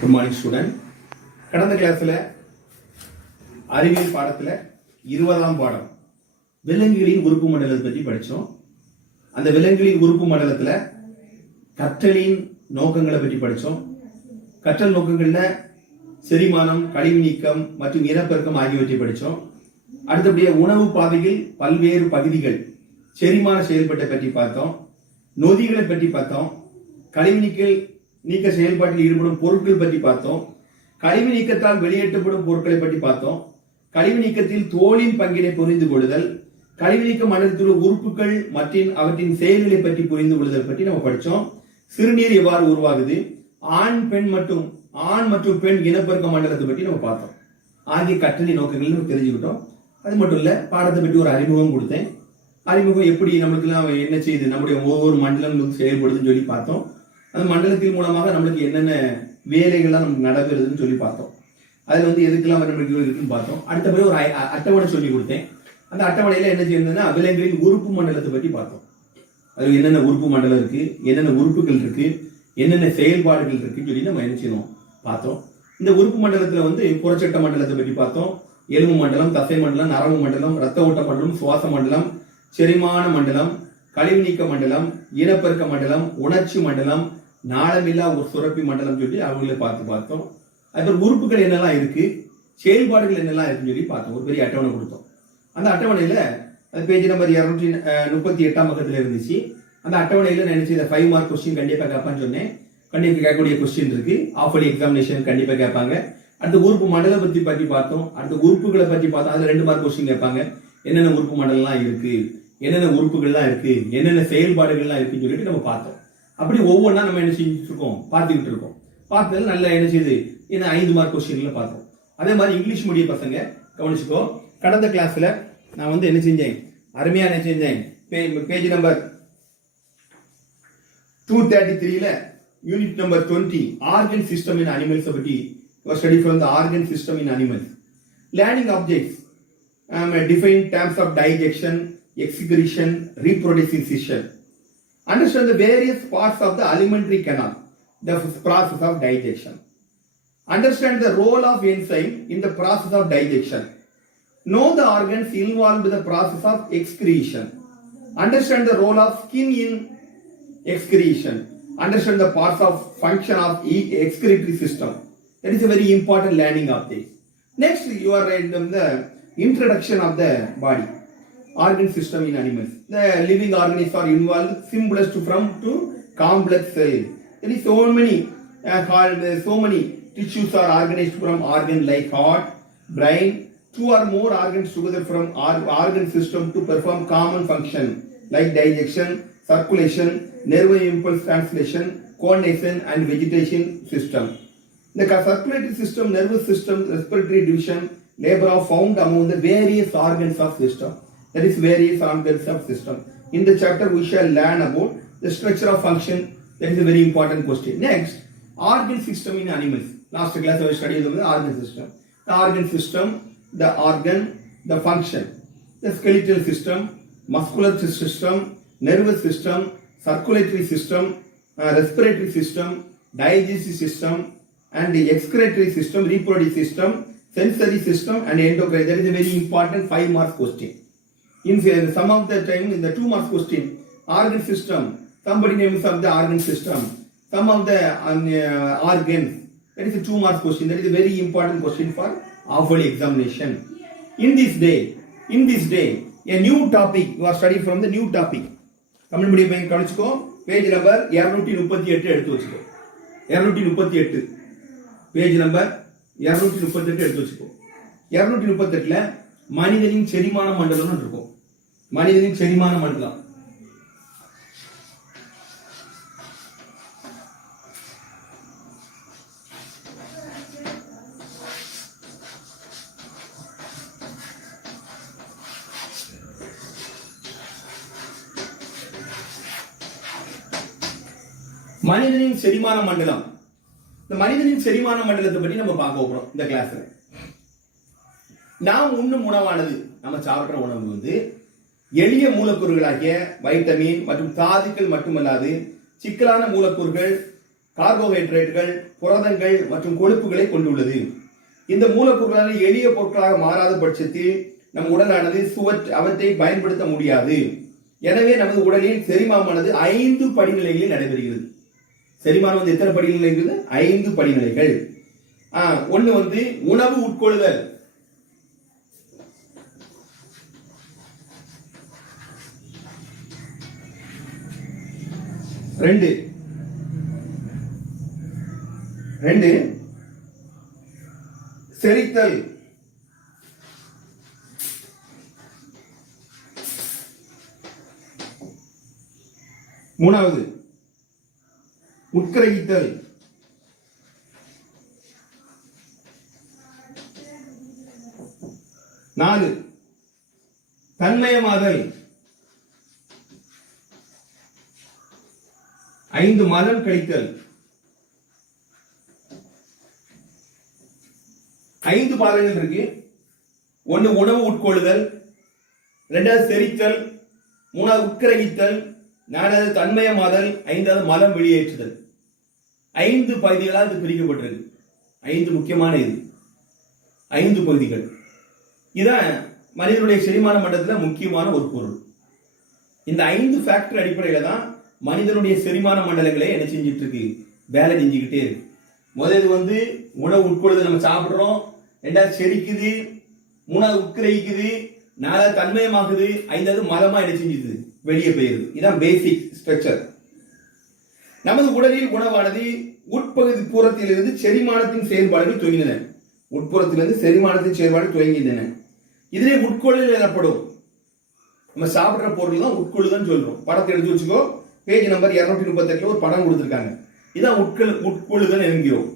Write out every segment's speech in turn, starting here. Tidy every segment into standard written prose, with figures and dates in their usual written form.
Good morning student. கடந்த கிளாஸில் அறிவியல் பாடத்தில் 20ஆம் பாடம் விலங்குகளின் உறுப்பு மண்டலத்தை பற்றி படித்தோம். அந்த விலங்குகளின் உறுப்பு மண்டலத்தில் கற்றலின் நோக்கங்களை பற்றி படித்தோம். கற்றல் நோக்கங்களில் செரிமானம், கழிவு நீக்கம் மற்றும் இனப்பெருக்கம் ஆகியவற்றை படித்தோம். அடுத்தபடியாக உணவு பாதையில் பல்வேறு பகுதிகள் செரிமான செயல்பாட்டை பற்றி பார்த்தோம். நொதிகளை பற்றி பார்த்தோம். கழிவு நீக்க செயல்பாட்டில் ஈடுபடும் பொருட்கள் பற்றி பார்த்தோம். கழிவு நீக்கத்தால் வெளியேற்றப்படும் பொருட்களை பற்றி பார்த்தோம். கழிவு நீக்கத்தில் தோலின் பங்கினை புரிந்து கொள்ளுதல், கழிவு நீக்க மண்டலத்தில் உள்ள உறுப்புகள் மற்றும் அவற்றின் செயல்களை பற்றி புரிந்து கொள்ளுதல் பற்றி நம்ம படித்தோம். சிறுநீர் எவ்வாறு உருவாகுது, ஆண் மற்றும் பெண் இனப்பெருக்க மண்டலத்தை பற்றி நம்ம பார்த்தோம். ஆகிய கற்றலின் நோக்கங்கள் நம்ம தெரிஞ்சுக்கிட்டோம். அது மட்டும் இல்ல, பாடத்தை பற்றி ஒரு அறிமுகம் கொடுத்தேன். அறிமுகம் எப்படி நம்மளுக்குலாம் என்ன செய்யுது, நம்முடைய ஒவ்வொரு மண்டலம் செயல்படுதுன்னு சொல்லி பார்த்தோம். அந்த மண்டலத்தின் மூலமாக நம்மளுக்கு என்னென்ன வேலைகள்லாம் நமக்கு நடைபெறுதுன்னு சொல்லி பார்த்தோம். அதில் எதுக்கெல்லாம் நம்மளுக்கு இருக்குன்னு பார்த்தோம். அடுத்தபடி ஒரு அட்டவணை சொல்லி கொடுத்தேன். அந்த அட்டவணையில் என்ன செய்யணும்னா விலங்குகளின் உறுப்பு மண்டலத்தை பற்றி பார்த்தோம். அதில் என்னென்ன உறுப்பு மண்டலம் இருக்கு, என்னென்ன உறுப்புகள் இருக்கு, என்னென்ன செயல்பாடுகள் இருக்குன்னு சொல்லி நம்ம என்ன செய்யணும் பார்த்தோம். இந்த உறுப்பு மண்டலத்தில் புறச்சட்ட மண்டலத்தை பற்றி பார்த்தோம். எலும்பு மண்டலம், தசை மண்டலம், நரம்பு மண்டலம், ரத்த ஓட்ட மண்டலம், சுவாச மண்டலம், செரிமான மண்டலம், கழிவு நீக்க மண்டலம், இனப்பெருக்க மண்டலம், உணர்ச்சி மண்டலம், நாளமில்லா ஒரு சுரப்பி மண்டலம் சொல்லி அவங்களே பார்த்தோம். அதுக்கப்புறம் உறுப்புகள் என்னெல்லாம் இருக்கு, செயல்பாடுகள் என்னெல்லாம் இருக்குன்னு சொல்லி பார்த்தோம். ஒரு பெரிய அட்டவணை கொடுத்தோம். அந்த அட்டவணையில பேஜ் நம்பர் 238ஆம் பக்கத்துல இருந்துச்சு. அந்த அட்டவணையில நினைச்சு இந்த 5 மார்க் கொஸ்டின் கண்டிப்பா கேட்பான்னு சொன்னேன். கண்டிப்பா கேட்கக்கூடிய கொஸ்டின் இருக்கு. ஆஃப் எக்ஸாமினேஷன் கண்டிப்பா கேட்பாங்க. அடுத்த உறுப்பு மண்டலம் பற்றி பார்த்தோம். அடுத்த உறுப்புகளை பற்றி பார்த்தோம். அதுல 2 மார்க் கொஸ்டின் கேட்பாங்க. என்னென்ன உறுப்பு மண்டலம்லாம் இருக்கு, என்னென்ன உறுப்புகள்லாம் இருக்கு, என்னென்ன செயல்பாடுகள்லாம் இருக்குன்னு சொல்லிட்டு நம்ம பார்த்தோம். அப்படி ஒவ்வொன்றா நம்ம என்ன செஞ்சுட்டு இருக்கோம், பார்த்துக்கிட்டு இருக்கோம். பார்த்ததுல நல்லா என்ன செய்யுது, என்ன 5 மார்க் கொஸ்டின்ல பார்த்தோம். அதே மாதிரி இங்கிலீஷ் மீடியம் பசங்க கவனிச்சுக்கோ. கடந்த கிளாஸ்ல நான் என்ன செஞ்சேன், அருமையா என்ன செஞ்சேன், பேஜ் நம்பர் 233ல unit number 20 organ system in animals பற்றி study from the organ system in animals. Learning objects define terms of digestion, excretion, reproductive system. Understand the various parts of the alimentary canal, the process of digestion. Understand the role of enzyme in the process of digestion. Know the organs involved in the process of excretion. Understand the role of skin in excretion. Understand the parts of function of excretory system. That is a very important learning of this. Next, you are in the introduction of the body, organ system in animals. The living organisms are involved simplest from to complex cell. There is so many tissues are organized from organ like heart, brain. 2 or more organs together from organ system to perform common function like digestion, circulation, nerve impulse translation, coordination and vegetation system. The circulatory system, nervous system, respiratory division, labor are found among the various organs of system. That is various organs of system. In the chapter we shall learn about the structure of function. That is a very important question. Next, organ system in animals. Last class we studied the organ system. The organ system, the organ, the function, the skeletal system, muscular system, nervous system, circulatory system, respiratory system, digestive system, and the excretory system, reproductive system, sensory system and endocrine. That is a very important 5 mark question. In some of the time in the 2 mark question, organ system, somebody names of the organ system, some of the organs. That is a 2 mark question. That is a very important question for half-yearly examination. In this day, a new topic, you are studying from the new topic. Comment media page kalichko, page number 238 eduthu vechiko. 238 page number 238 எடுத்து வச்சுக்கோ. 238ல மனிதனின் செரிமான மண்டலம் இருக்கும். மனிதனின் செரிமான மண்டலம் மனிதனின் செரிமான மண்டலம். இந்த மனிதனின் செரிமான மண்டலத்தை பற்றி நம்ம பார்க்க போறோம் இந்த கிளாஸ்ல. நாம் உண்ணும் உணவானது, நம்ம சாப்பிட்ற உணவு எளிய மூலக்கூறுகளாகிய வைட்டமின் மற்றும் தாதுக்கள் மட்டுமல்லாது சிக்கலான மூலக்கூறுகள், கார்போஹைட்ரேட்டுகள், புரதங்கள் மற்றும் கொழுப்புகளை கொண்டுள்ளது. இந்த மூலப்பொருளான எளிய பொருட்களாக மாறாத பட்சத்தில் நம் உடலானது அவற்றை பயன்படுத்த முடியாது. எனவே நமது உடலில் செரிமானமானது 5 படிநிலைகளில் நடைபெறுகிறது. செரிமானம் வந்து எத்தனை படிநிலை இருக்குது? 5 படிநிலைகள். ஒண்ணு வந்து உணவு உட்கொள்ளுதல். ரெண்டு செரித்தல். மூணாவது உட்கிரகித்தல். நாலு தன்மயமாதல். 5 மலம் கழித்தல். 5 பாதங்கள் இருக்கு. ஒன்னு உணவு உட்கொள்ளுதல், 2வது செரித்தல், 3வது உட்கிரகித்தல், 4வது தன்மயமாதல், 5வது மலம் வெளியேற்றுதல். 5 பகுதிகளாக இது பிரிக்கப்பட்டிருக்கு. 5 முக்கியமான 5 பகுதிகள். இதான் மனிதனுடைய செரிமான மண்டலத்தில் முக்கியமான ஒரு பொருள். இந்த 5 ஃபேக்டர் அடிப்படையில தான் மனிதனுடைய செரிமான மண்டலங்களை என்ன செஞ்சிட்டு இருக்கு? வேலை செஞ்சுக்கிட்டே இருக்கு. முதல் வந்து உணவு உட்கொள்ளுதல், நம்ம சாப்பிடுறோம். 2வது செரிக்குது, 3வது உட்கிரகிக்குது, 4வது தன்மயமாகுது, 5வது மலமா என்ன செஞ்சுது? வெளியே போயிருது. இதான் பேசிக் ஸ்ட்ரக்சர். நமது உடலில் உணவானது உட்பகுதி புறத்திலிருந்து செரிமானத்தின் செயல்பாடுகள் துவங்கின. உட்புறத்திலிருந்து செரிமானத்தின் செயல்பாடு துவங்கின. இதிலே உட்கொள்ளல் எனப்படும். நம்ம சாப்பிடுற பொருள் தான் உட்கொள்ளுதல் சொல்றோம். படத்தை எடுத்து வச்சுக்கோ. பேஜ் நம்பர் 238 ஒரு படம் கொடுத்திருக்காங்க. இதான் உட்கொள்ளுதல் என்கிறோம்.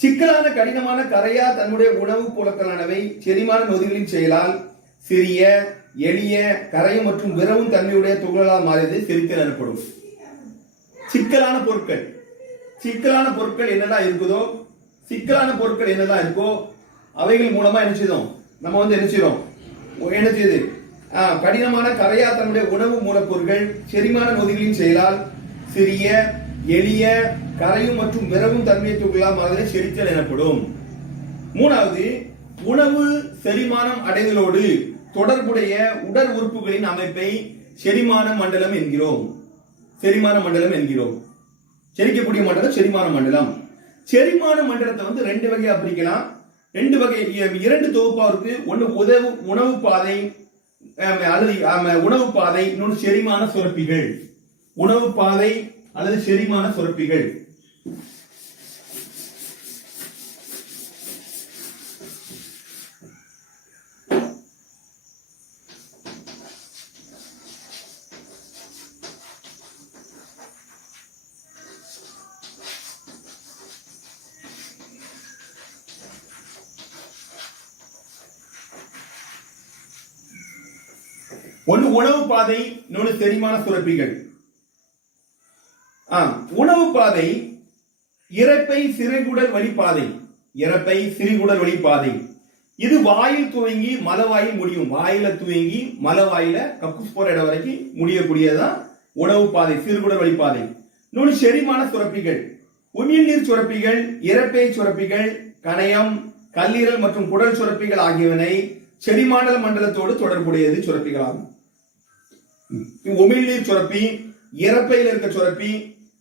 சிக்கலான கடினமான கரையா தன்னுடைய உணவு பொருட்களானவை செரிமான நொதிகளின் செயலால் சிறிய எளிய கரையும் மற்றும் விரவும் தன்மையுடைய துகளால் மாறியது செரித்தல் எனப்படும். சிக்கலான பொருட்கள் என்னெல்லாம் இருக்குதோ, சிக்கலான பொருட்கள் என்னெல்லாம் இருக்கோ அவைகள் மூலமா என்ன செய்தோம்? நம்ம வந்து என்ன செய்யுது? கடினமான கரையா தன்னுடைய உணவு மூலப்பொருட்கள் செரிமான நொதிகளின் செயலால் சிறிய எளிய கரையும் மற்றும் விரவும் தன்மையை துகளால் மாறுதலை செரித்தல் எனப்படும். 3வது உணவு செரிமானம் அடைதலோடு தொடர்புடைய உடல் உறுப்புகளின் அமைப்பை செரிமான மண்டலம் என்கிறோம். செரிக்கக்கூடிய மண்டலம் செரிமான மண்டலம். செரிமான மண்டலத்தை வந்து 2 வகையா பிரிக்கலாம். 2 தொகுப்பா இருக்கு. ஒன்னு உணவு பாதை அல்லது உணவு பாதை, இன்னொன்று செரிமான சுரப்பிகள். உணவு பாதை அல்லது செரிமான சுரப்பிகள். ஒன்று உணவு பாதை, இன்னொன்று செரிமான சுரப்பிகள். உணவு பாதை இரைப்பை சிறுகுடல் வழிப்பாதை. இது வாயில் துவங்கி மலவாயில் முடியும். வாயில துவங்கி மலவாயில கக்கூஸ் போற இடம் வரைக்கும் முடியக்கூடியதான் உணவு பாதை, சிறுகுடல் வழிப்பாதை. இன்னொன்று செரிமான சுரப்பிகள். உமிழ்நீர் சுரப்பிகள், இரைப்பை சுரப்பிகள், கணையம், கல்லீரல் மற்றும் குடல் சுரப்பிகள் ஆகியவனை செரிமான மண்டலத்தோடு தொடர்புடையது சுரப்பிகளாகும். உமிழ்நீர் சுரப்பி, இரைப்பையில் இருக்க சுரப்பி,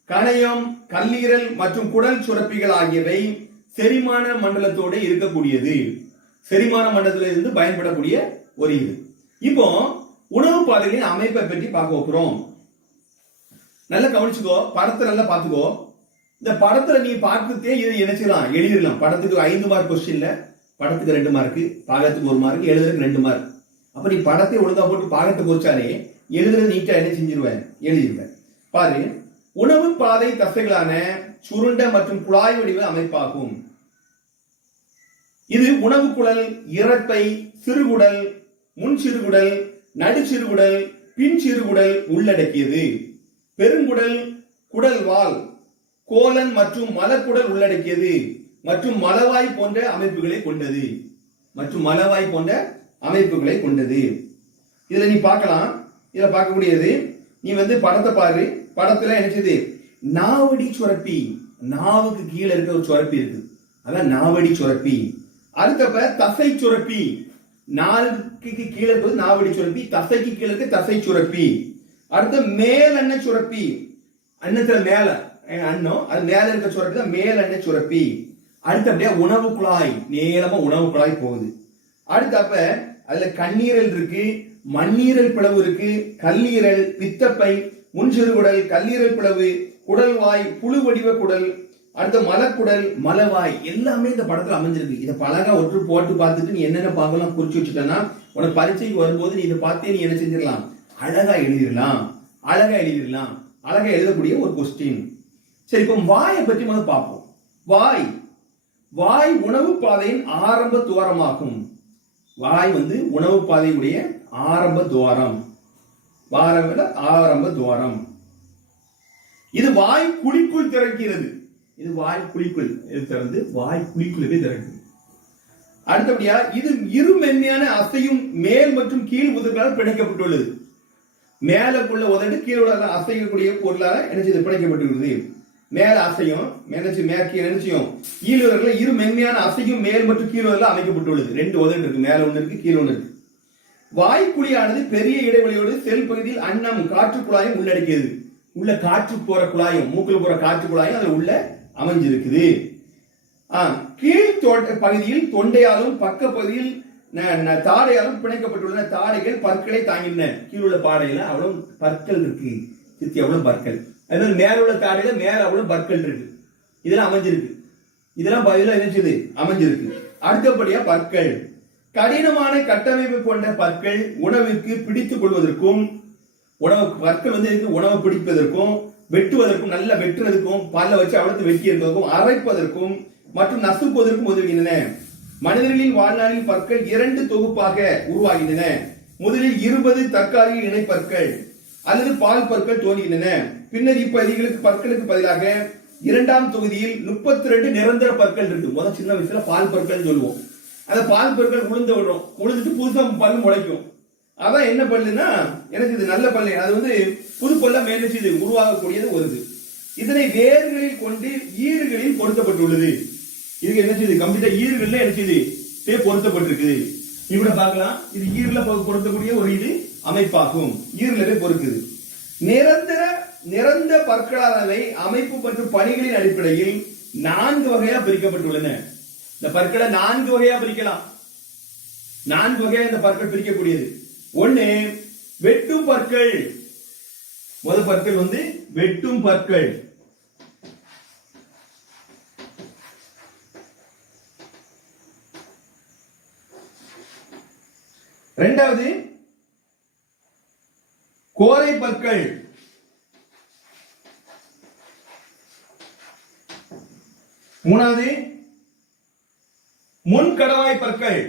கணையம், கல்லீரல் மற்றும் குடல் சுரப்பிகள் ஆகியவை செரிமான மண்டலத்தோடு இருக்கக்கூடியது. செரிமான மண்டலத்தில் இருந்து பயன்படக்கூடிய ஒரு இது. இப்போ உணவு பாதைகளின் அமைப்பை பற்றி பார்க்க போறோம். நல்லா கவனிச்சுக்கோ, படத்தை நல்லா பார்த்துக்கோ. இந்த படத்துல நீ பார்த்துட்டே இது என்ன செய்யலாம்? எழுதிடலாம். படத்துக்கு 5 மார்க் கொஸ்டின்ல, படத்துக்கு 2 மார்க், பாகத்துக்கு 1 மார்க், எழுதுறதுக்கு 2 மார்க். அப்ப நீ படத்தை ஒழுங்கா போட்டு பாகத்தை குறிச்சாலே எழுதுறது நீட்டா என்ன செஞ்சிருவேன்? எழுதிடுவேன். பாரு, உணவு பாதை தசைகளான சுருண்ட மற்றும் குழாய் வடிவ அமைப்பாகும். இது உணவு குழல், இரைப்பை, சிறுகுடல், முன் சிறுகுடல், நடு சிறுகுடல், பின் சிறுகுடல் உள்ளடக்கியது. பெருங்குடல், குடல் வால், கோலன் மற்றும் மலக்குடல் உள்ளடக்கியது மற்றும் மலவாய் போன்ற அமைப்புகளை கொண்டது. இதுல நீ பார்க்கலாம். இதுல பார்க்கக்கூடியது, நீ வந்து படத்தை பாரு. படத்துல என்ன செய்யுது? நாவடி சுரப்பி. நாவுக்கு கீழே இருக்க ஒரு சுரப்பி இருக்கு, அதான் நாவடி சுரப்பி. அடுத்தப்ப தசை சுரப்பி, நாவுக்கு கீழே இருக்கிறது நாவடி சுரப்பி, தசைக்கு கீழே இருக்க தசை சுரப்பி. அடுத்த மேலெண்ண சுரப்பி, அன்னத்துல மேல அன்னம், அது மேல இருக்க சுரப்பி தான் மேலெண்ண சுரப்பி. அடுத்தபடியா உணவு குழாய், நீளமா உணவு குழாய் போகுது. அடுத்தப்ப அதுல கண்ணீரல் இருக்கு, மண்ணீரல் பிளவு இருக்கு, கல்லீரல், பித்தப்பை, முன்சிறுகுடல், கல்லீரல் பிளவு, குடல்வாய், புழு வடிவ குடல், அடுத்த மலக்குடல், மலவாய், எல்லாமே இந்த படத்துல அமைஞ்சிருக்கு. இதை பழகா ஒற்று போட்டு பார்த்துட்டு நீ என்னென்ன பார்க்கலாம் குறிச்சு வச்சுட்டேன்னா உனக்கு பரீட்சைக்கு வரும்போது நீ இதை பார்த்தே நீ என்ன செஞ்சிடலாம், அழகா எழுதிடலாம், அழகா எழுதிடலாம், அழகா எழுதக்கூடிய ஒரு கொஸ்டின். சரி, இப்போ வாயை பற்றி முதல்ல பார்ப்போம். வாய், வாய் உணவு பாதையின் ஆரம்ப துவாரமாகும். வாய் உணவு பாதையுடைய ஆரம்ப துவாரம், ஆரம்ப துவாரம். இது வாய் குழிக்குள் திறக்கிறது. இது வாய் குழிக்குள் திறந்து வாய் குழிக்குள்ளே திறக்குது. அடுத்தபடியா இது இரு மென்மையான அசையும் மேல் மற்றும் கீழ் உதடுகளால் பிணைக்கப்பட்டுள்ளது. மேலக்குள்ள உதடு கீழே அசைக்கக்கூடிய பொருளாக என்ன பிணைக்கப்பட்டுள்ளது. மேல அசையும் மேற்கே நினைச்சியும் கீழுதல்ல இரு மென்மையான அசையும் மேல் மற்றும் கீழுதல்ல அமைக்கப்பட்டுள்ளது. ரெண்டு உதடு இருக்கு, மேல ஒண்ணு இருக்கு, கீழே ஒண்ணு இருக்கு. வாய்க்குழியானது பெரிய இடைவெளியோடு செல் பகுதியில் அன்னம் காற்று குழாயும் உள்ளடக்கியது. உள்ள காற்று போற குழாயும், மூக்கில் போற காற்று குழாயும் அதுல உள்ள அமைஞ்சிருக்குது. கீழ் பகுதியில் தொண்டையாலும் பக்க பகுதியில் தாடையாலும் பிணைக்கப்பட்டுள்ள தாடைகள் பற்களை தாங்கின. கீழுள்ள பாடையில அவ்வளவு பற்கள் இருக்கு, சுத்தி அவ்வளவு பற்கள். அதனால மேல உள்ள தாடையில மேல அவ்வளவு பற்கள் இருக்கு. இதெல்லாம் அமைஞ்சிருக்கு, இதெல்லாம் என்ன அமைஞ்சிருக்கு. அடுத்தபடியா பற்கள், கடினமான கட்டமைப்பு கொண்ட பற்கள் உணவிற்கு பிடித்துக் கொள்வதற்கும், பற்கள் உணவை பிடிப்பதற்கும், வெட்டுவதற்கும், நல்லா வெட்டுறதுக்கும், பல்ல வச்சு அவ்வளவு வெட்டி இருப்பதற்கும், அரைப்பதற்கும் மற்றும் நசுக்குவதற்கும் உதவுகின்றன. மனிதர்களின் வாழ்நாளில் பற்கள் 2 தொகுப்பாக உருவாகின்றன. முதலில் 20 தற்காலிக இணைப்பற்கள் அல்லது பால் பற்கள் தோன்றுகின்றன. பின்னர் இப்பகுதிகளுக்கு பற்களுக்கு பதிலாக இரண்டாம் தொகுதியில் 32 நிரந்தர பற்கள் இருக்கு. முதல் சின்ன வயசுல பால் பற்கள் சொல்லுவோம். அந்த பால் பற்கள் உளுந்து விடுறோம், உளுந்துட்டு புதுசா பல்லு முளைக்கும். அதான் என்ன பல்லுன்னா எனக்கு இது நல்ல பல்லு, அது புது பல்ல மேலச்சு உருவாகக்கூடியது வருது. இதனை வேர்களில் கொண்டு ஈறுகளில் பொருத்தப்பட்டுள்ளது. இதுக்கு என்ன செய்யுது, கம்ப்ளீட்டா ஈறுகள்ல என்ன செய்யுது பொருத்தப்பட்டிருக்கு. இப்படி பார்க்கலாம், இது ஈறுல பொருத்தக்கூடிய ஒரு இது அமைப்பாகும். ஈறுல பொறுக்குது. நிரந்தர பற்களானவை அமைப்பு மற்றும் பணிகளின் அடிப்படையில் 4 வகையா பிரிக்கப்பட்டுள்ளன. இந்த பற்களை 4 வகையா பிரிக்கலாம். 4 வகையா இந்த பற்கள் பிரிக்கக்கூடியது. ஒண்ணு வெட்டும் பற்கள். முதல் பற்கள் வெட்டும் பற்கள். இரண்டாவது கோரை பற்கள். மூணாவது முன்கடவாய் பற்கள்.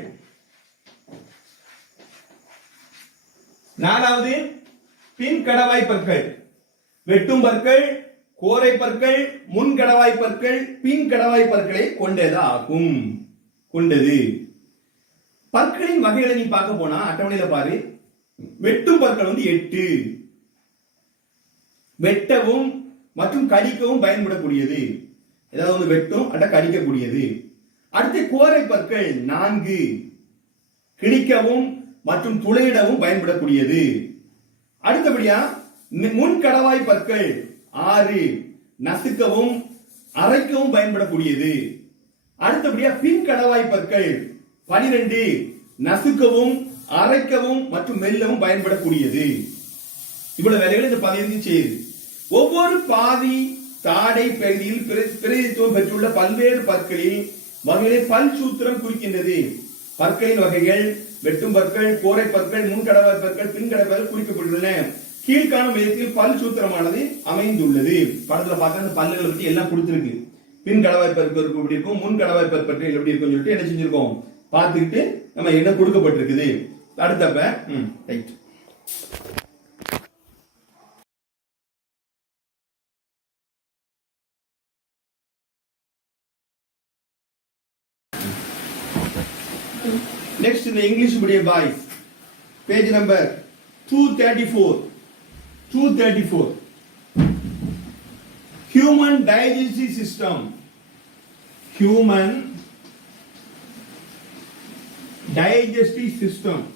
நாலாவது பின் கடவாய் பற்கள். வெட்டும் பற்கள், கோரை பற்கள், முன்கடவாய் பற்கள், பின் கடவாய் பற்களை கொண்டதாகும். கொண்டது. பற்களின் வகைகளை நீ பார்க்க போனா அட்டவணையில பாரு. வெட்டும் பற்கள் 8. வெட்டவும் மற்றும் கடிக்கவும் பயன்படக்கூடியது. ஏதாவது வெட்டும் அட்ட கடிக்கக்கூடியது. அடுத்து கோரை பற்கள் 4. கிழிக்கவும் மற்றும் துளையிடவும் பயன்படக்கூடியது. அடுத்தபடியா முன்கடவாய் பற்கள் 6. நசுக்கவும் அரைக்கவும் பயன்படக்கூடியது. அடுத்தபடியா பின் கடவாய் பற்கள் 12. நசுக்கவும் அரைக்கவும் மற்றும் மெல்லவும் பயன்படக்கூடியது. இவ்வளவு வேலைகள் இந்த 15 செய்யுது. ஒவ்வொரு பாதி தாடை பகுதியில் பிரதிநிதித்துவம் பெற்றுள்ள பல்வேறு பற்களில் வகைகளை பல் சூத்திரம் குறிக்கின்றது. பற்களின் வகைகள் வெட்டும் பற்கள், கோரை பற்கள், முன்கடவாய் பற்கள், பின்கடவாய் குறிக்கப்பட்டுள்ளன. கீழ்காணும் விதத்தில் பல் சூத்திரமானது அமைந்துள்ளது. படத்துல பார்க்க அந்த பல்லுகளை பற்றி எல்லாம் கொடுத்திருக்கு. பின் கடவாய் பற்கள் எப்படி இருக்கும், முன் கடவாய் பற்கள் எப்படி இருக்கும் சொல்லிட்டு என்ன செஞ்சிருக்கோம் பார்த்துக்கிட்டு நம்ம என்ன கொடுக்கப்பட்டிருக்குது. அடுத்தப்ப right. Next in the English medium boys, page number 234. 234. Human digestive system. Human digestive system.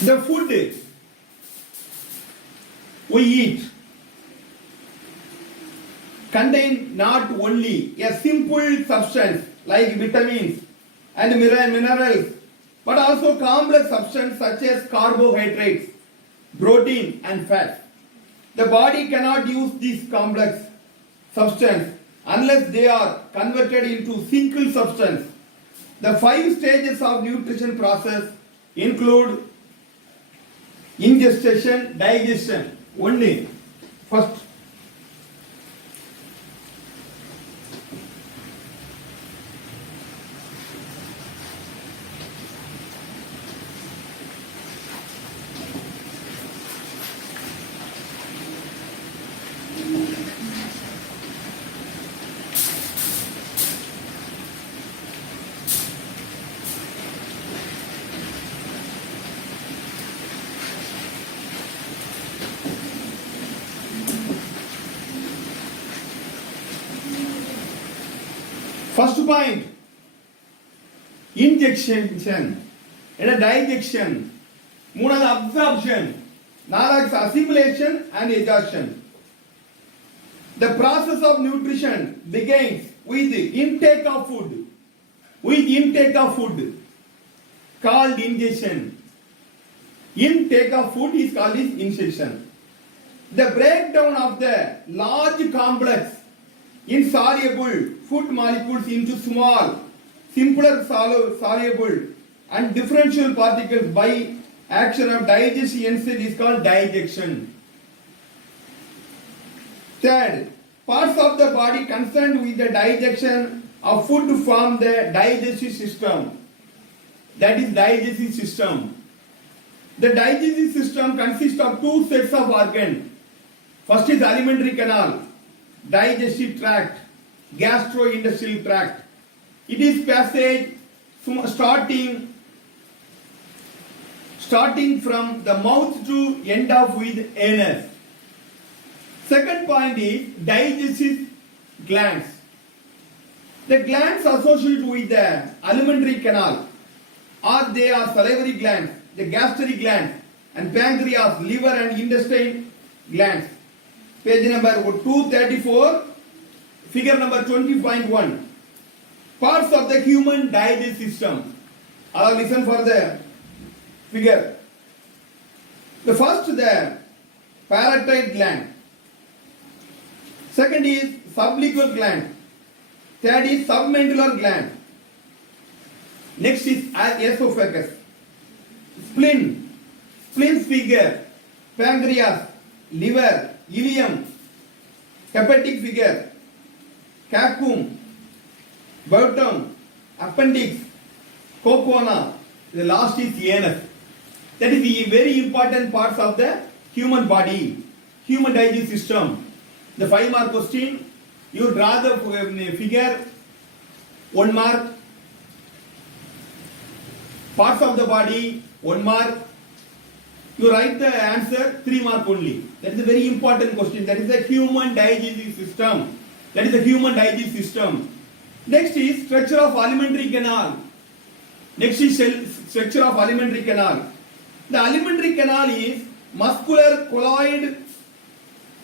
The food we eat contain not only a simple substance like vitamins and minerals, but also complex substances such as carbohydrates, protein and fat. The body cannot use these complex substances unless they are converted into single substance. The 5 stages of nutrition process include ingestion, digestion. Only first, first point, injection and digestion. Moonad absorption, Nalax assimilation and exhaustion. The process of nutrition begins with intake of food. Called ingestion. Intake of food is called ingestion. The breakdown of the large complex insoluble food molecules into small, simpler soluble and differential particles by action of digestive enzyme is called digestion. Third, parts of the body concerned with the digestion of food form the digestive system. That is digestive system. The digestive system consists of 2 sets of organs. First is alimentary canal, digestive tract, gastrointestinal tract. It is passage starting from the mouth to end up with anus. Second point is digestive glands. The glands associated with the alimentary canal, or they are salivary glands, the gastric glands, and pancreas, liver and intestine glands. Page number 234, figure number 20.1. Parts of the human digestive system. Listen for the figure. The first, the parotid gland. Second is sublingual gland. Third is submandibular gland. Next is esophagus. Spleen, figure, pancreas, liver, ileum, hepatic figure, cacum, bottom, appendix, cocona. The last is anus. That is the very important parts of the human body, human digestive system. The 5-mark question, you draw the figure, 1 mark. Parts of the body, 1 mark. You write the answer, 3 mark only. That is a very important question. That is the human digestive system. Next is structure of alimentary canal. The alimentary canal is muscular colloid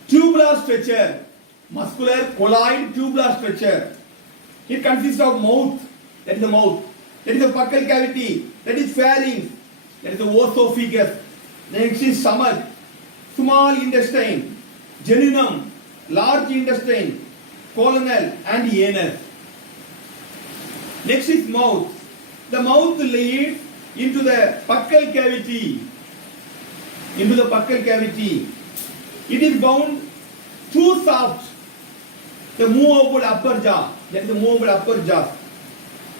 tubular structure. It consists of mouth, that is the mouth. That is the buccal cavity, that is pharynx, that is the esophagus. Next is stomach, small intestine, jejunum, large intestine, colonel and anus. Next is mouth. The mouth leads into the buccal cavity. It is bound too soft. The movable upper jaw, that is the movable upper jaw,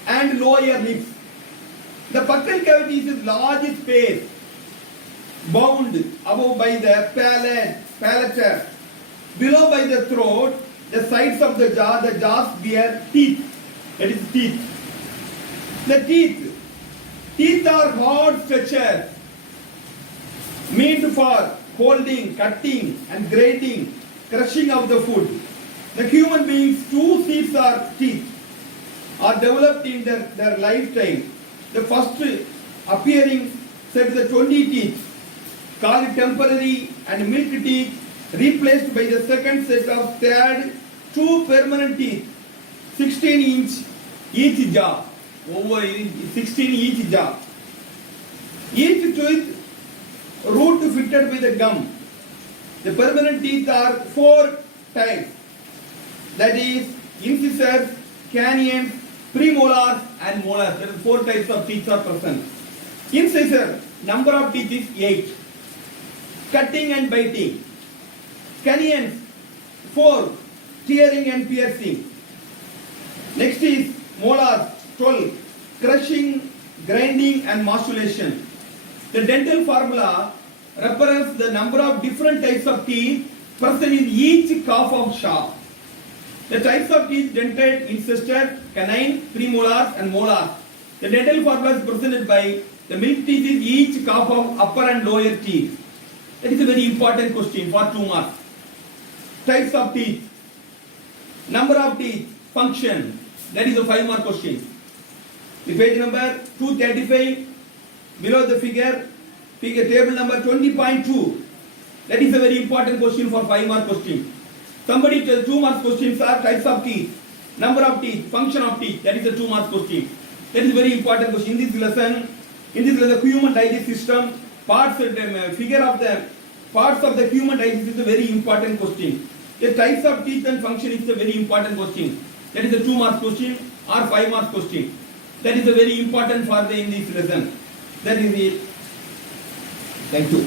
and lower lips. The buccal cavity is a large space bound above by the palatal, below by the throat, the sides of the jaws bear teeth. That is teeth. The teeth are hard structures meant for holding, cutting and grating, crushing of the food. The human beings' two sets of teeth are developed in their lifetime. The first appearing set the 20 teeth called temporary and milk teeth, replaced by the second set of third two permanent teeth, 16 inch each jaw. Over 16 each jaw. Each tooth root fitted with a gum. The permanent teeth are 4 types. That is incisors, canions, premolars and molars. There are 4 types of teeth are present. Incisor, number of teeth is 8. Cutting and biting. Canions, 4. Tearing and piercing. Next is molars, 12. Crushing, grinding and modulation. The dental formula represents the number of different types of teeth present in each calf of jaw. The types of teeth dentate, incisor, canine, premolars and molars. The dental formula is presented by the milk teeth is each calf of upper and lower teeth. That is a very important question for 2 marks. Types of teeth, number of teeth, function. That is a 5-mark question. The page number 235, below the figure table number 20.2. That is a very important question for 5-mark question. Somebody tells 2-mark questions are types of teeth, number of teeth, function of teeth. That is a 2-mark question. That is a very important question. In this lesson, the human digestive system, figure of the parts of the human digestive is a very important question. The types of teeth and function is a very important question. That is a 2-mark question or 5-mark question. That is a very important for in this lesson. That is it. Thank you.